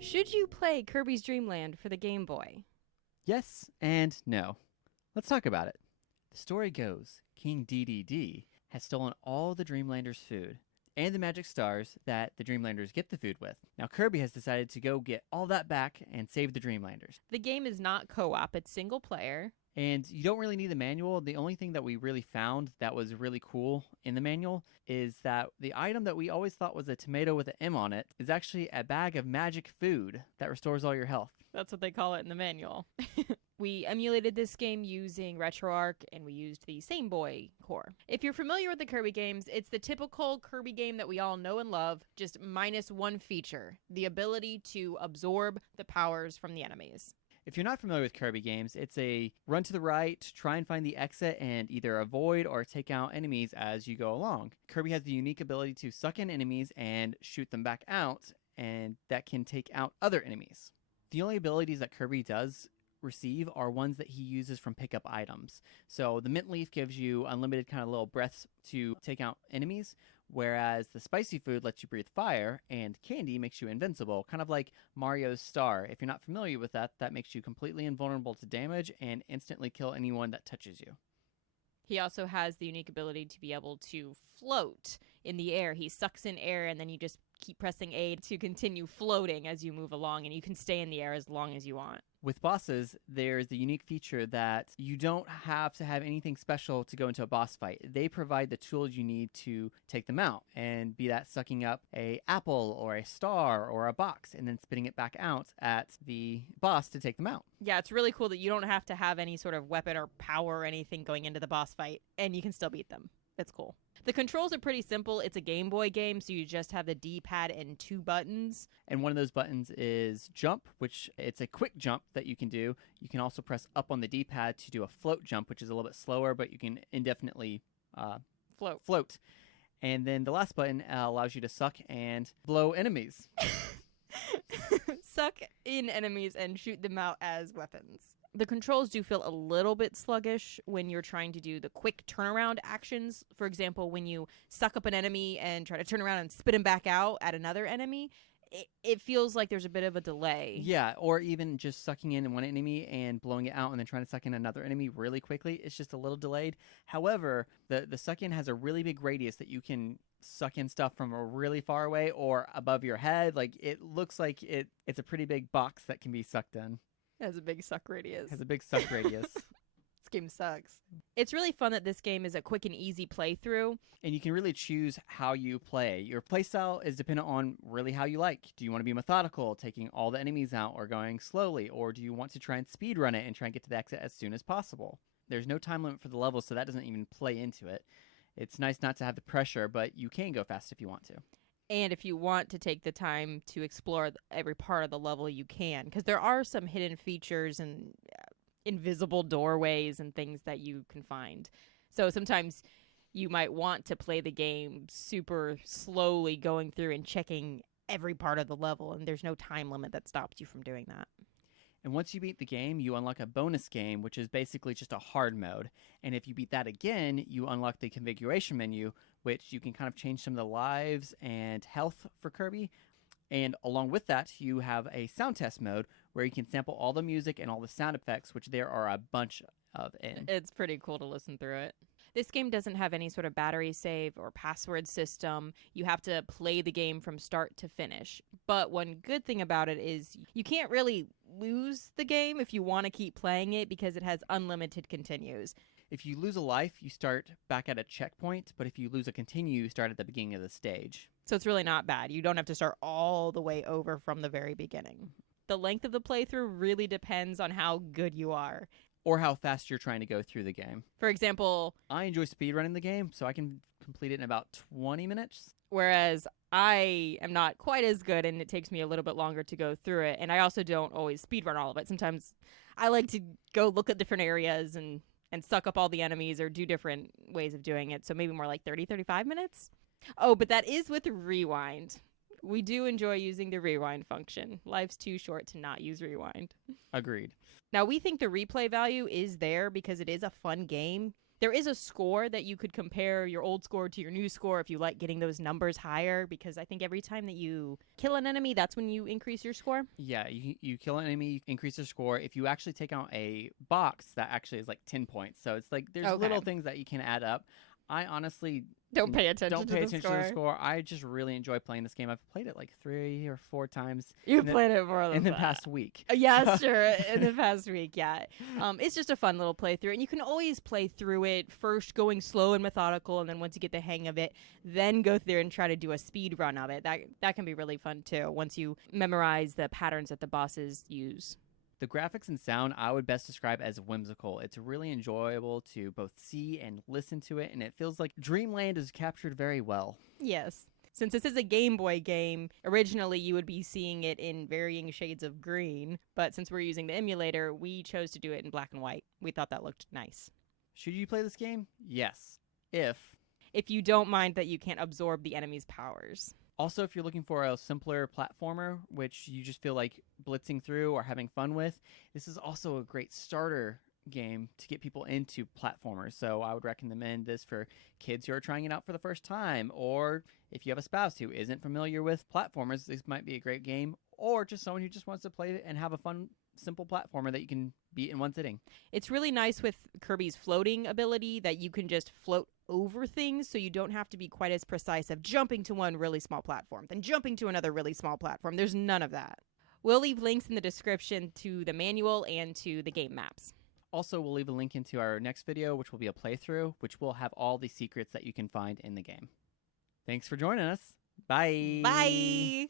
Should you play Kirby's Dream Land for the Game Boy? Yes and no. Let's talk about it. The story goes King DDD has stolen all the Dreamlanders' food and the magic stars that the Dreamlanders get the food with. Now Kirby has decided to go get all that back and save the Dreamlanders. The game is not co-op, it's single player. And you don't really need the manual. The only thing that we really found that was really cool in the manual is that the item that we always thought was a tomato with an M on it is actually a bag of magic food that restores all your health. That's what they call it in the manual. We emulated this game using RetroArch, and we used the Same Boy core. If you're familiar with the Kirby games, it's the typical Kirby game that we all know and love, just minus one feature, the ability to absorb the powers from the enemies. If you're not familiar with Kirby games, it's a run to the right, try and find the exit, and either avoid or take out enemies as you go along. Kirby has the unique ability to suck in enemies and shoot them back out, and that can take out other enemies. The only abilities that Kirby does receive are ones that he uses from pickup items. So the mint leaf gives you unlimited kind of little breaths to take out enemies, whereas the spicy food lets you breathe fire, and candy makes you invincible, kind of like Mario's star. If you're not familiar with that, that makes you completely invulnerable to damage and instantly kill anyone that touches you. He also has the unique ability to be able to float in the air. He sucks in air, and then you just keep pressing A to continue floating as you move along, and you can stay in the air as long as you want. With bosses, there's the unique feature that you don't have to have anything special to go into a boss fight. They provide the tools you need to take them out, and be that sucking up a apple or a star or a box and then spitting it back out at the boss to take them out. Yeah, it's really cool that you don't have to have any sort of weapon or power or anything going into the boss fight, and you can still beat them. It's cool. The controls are pretty simple. It's a Game Boy game, so you just have the D-pad and two buttons. And one of those buttons is jump, which it's a quick jump that you can do. You can also press up on the D-pad to do a float jump, which is a little bit slower, but you can indefinitely float. And then the last button allows you to suck and blow enemies. Suck in enemies and shoot them out as weapons. The controls do feel a little bit sluggish when you're trying to do the quick turnaround actions. For example, when you suck up an enemy and try to turn around and spit him back out at another enemy, it feels like there's a bit of a delay. Yeah, or even just sucking in one enemy and blowing it out and then trying to suck in another enemy really quickly. It's just a little delayed. However, the suck in has a really big radius that you can suck in stuff from a really far away or above your head. Like, it looks like it's a pretty big box that can be sucked in. It has a big suck radius. Has a big suck radius. This game sucks. It's really fun that this game is a quick and easy playthrough. And you can really choose how you play. Your playstyle is dependent on really how you like. Do you want to be methodical, taking all the enemies out, or going slowly? Or do you want to try and speedrun it and try and get to the exit as soon as possible? There's no time limit for the levels, so that doesn't even play into it. It's nice not to have the pressure, but you can go fast if you want to. And if you want to take the time to explore every part of the level, you can. Because there are some hidden features and invisible doorways and things that you can find. So sometimes you might want to play the game super slowly, going through and checking every part of the level. And there's no time limit that stops you from doing that. And once you beat the game, you unlock a bonus game, which is basically just a hard mode. And if you beat that again, you unlock the configuration menu, which you can kind of change some of the lives and health for Kirby. And along with that, you have a sound test mode where you can sample all the music and all the sound effects, which there are a bunch of in. It's pretty cool to listen through it. This game doesn't have any sort of battery save or password system. You have to play the game from start to finish. But one good thing about it is you can't really lose the game if you want to keep playing it because it has unlimited continues. If you lose a life, you start back at a checkpoint, but if you lose a continue, you start at the beginning of the stage. So it's really not bad. You don't have to start all the way over from the very beginning. The length of the playthrough really depends on how good you are. Or how fast you're trying to go through the game. For example, I enjoy speedrunning the game, so I can complete it in about 20 minutes. Whereas I am not quite as good, and it takes me a little bit longer to go through it. And I also don't always speedrun all of it. Sometimes I like to go look at different areas and suck up all the enemies or do different ways of doing it. So maybe more like 30, 35 minutes. Oh, but that is with rewind. We do enjoy using the rewind function. Life's too short to not use rewind. Agreed. Now, we think the replay value is there because it is a fun game. There is a score that you could compare your old score to your new score if you like getting those numbers higher, because I think every time that you kill an enemy, that's when you increase your score. Yeah, you kill an enemy, you increase their score. If you actually take out a box, that actually is like 10 points. So it's like there's little things that you can add up. I honestly Don't pay attention to to the score. I just really enjoy playing this game. I've played it like 3 or 4 times. You played it more than in the that. past week. Yeah, sure. In the past week, yeah. It's just a fun little playthrough, and you can always play through it first, going slow and methodical, and then once you get the hang of it, then go through and try to do a speed run of it. That can be really fun too. Once you memorize the patterns that the bosses use. The graphics and sound I would best describe as whimsical. It's really enjoyable to both see and listen to it, and it feels like Dreamland is captured very well. Yes. Since this is a Game Boy game, originally you would be seeing it in varying shades of green, but since we're using the emulator, we chose to do it in black and white. We thought that looked nice. Should you play this game? Yes. If you don't mind that you can't absorb the enemy's powers. Also, if you're looking for a simpler platformer, which you just feel like blitzing through or having fun with, this is also a great starter game to get people into platformers. So I would recommend this for kids who are trying it out for the first time, or if you have a spouse who isn't familiar with platformers, this might be a great game, or just someone who just wants to play it and have a fun, simple platformer that you can beat in one sitting. It's really nice with Kirby's floating ability that you can just float over things, so you don't have to be quite as precise of jumping to one really small platform, then jumping to another really small platform. There's none of that. We'll leave links in the description to the manual and to the game maps. Also, we'll leave a link into our next video, which will be a playthrough, which will have all the secrets that you can find in the game. Thanks for joining us. Bye. Bye.